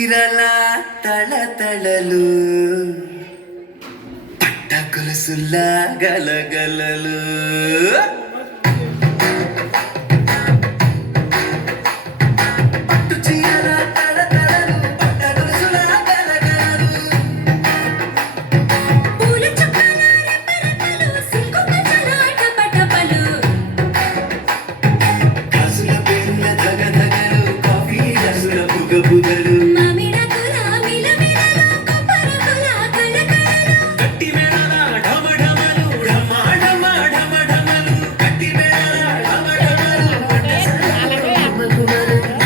చీరల తళతళలు పట్ట గొలుసులా గలగలలు పట్టు చీరల తళతళలు పట్ట గొలుసులా గలగలలు పూల చుక్కల రెపరెపలు సిల్కు మచ్చలాట పటపలు గాజుల పేరుల ధగధగలు కాఫీ గ్లాసుల బుగబుగలు మామిడాకుల మిలమిలలు కొబ్బరికుల కలకలలు గట్టి మేళాల ఢమఢమలు ఢమఢమ ఢమఢమలు గట్టి మేళాల ఢమఢమలు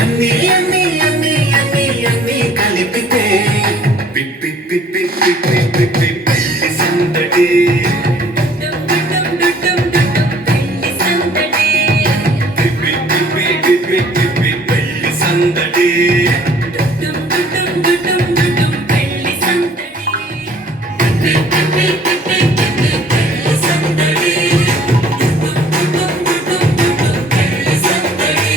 అన్నీ అన్నీ అన్నీ అన్నీ అన్నీ కలిపితే పిప్పి పిప్పి పిప్పి పిప్పి పెళ్లి సందడి డుమ్ డుమ్ డుమ్ డుమ్ పెళ్లి సందడి పిప్పి పిప్పి పిప్పి పిప్పి పెళ్లి సందడి డుమ్ డుమ్ డుమ్ పెళ్లి సందడి పిప్పి పిప్పి పిప్పి పిప్పి పెళ్లి సందడి డుమ్ డుమ్ పెళ్లి సందడి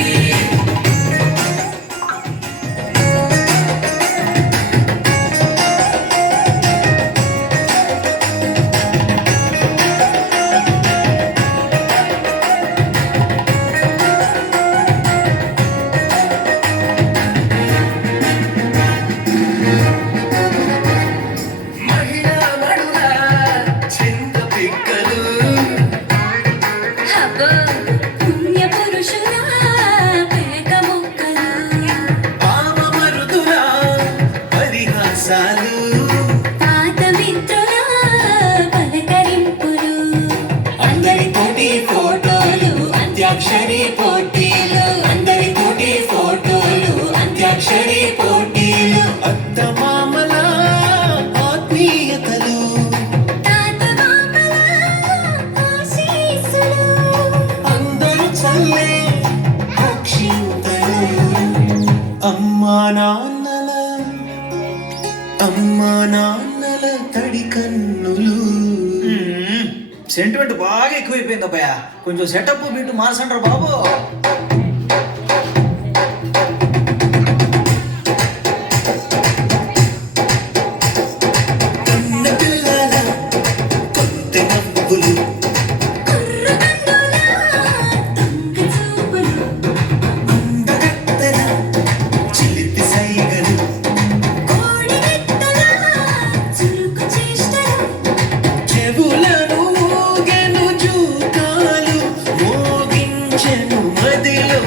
మహిళా మడుల చింత పిక్కలు హబ్బో పుణ్య పురుషుల పేక ముక్కలు పామ మరుదుల పరిహాసాలు పాత మిత్రుల పలకరింపులు అందరితోటి ఫోటోలు అంత్యాక్షరి పోటీలు అందరితోటి ఫోటోలు అంత్యాక్షరి పోటీలు అత్తమామల ఆత్మీయతలు తాత మామల ఆశీస్సులు అందరూ చల్లే అక్షింతలు అమ్మా నాన్నల తడి కన్నులు సెంటిమెంట్ బాగా ఎక్కువైపోయింది అబ్బాయ కొంచెం సెటప్ బీట్ మార్చండ్రా బాబు కన్న పిల్లల కొత్త నవ్వులు కుర్రకందుల దొంగ చూపులు అందగత్తెల చిలిపి సైగలు కోడిగిత్తల చురుకు చేష్టలు చెవులను ఊగెను జూకాలు మోగించెను మదిలో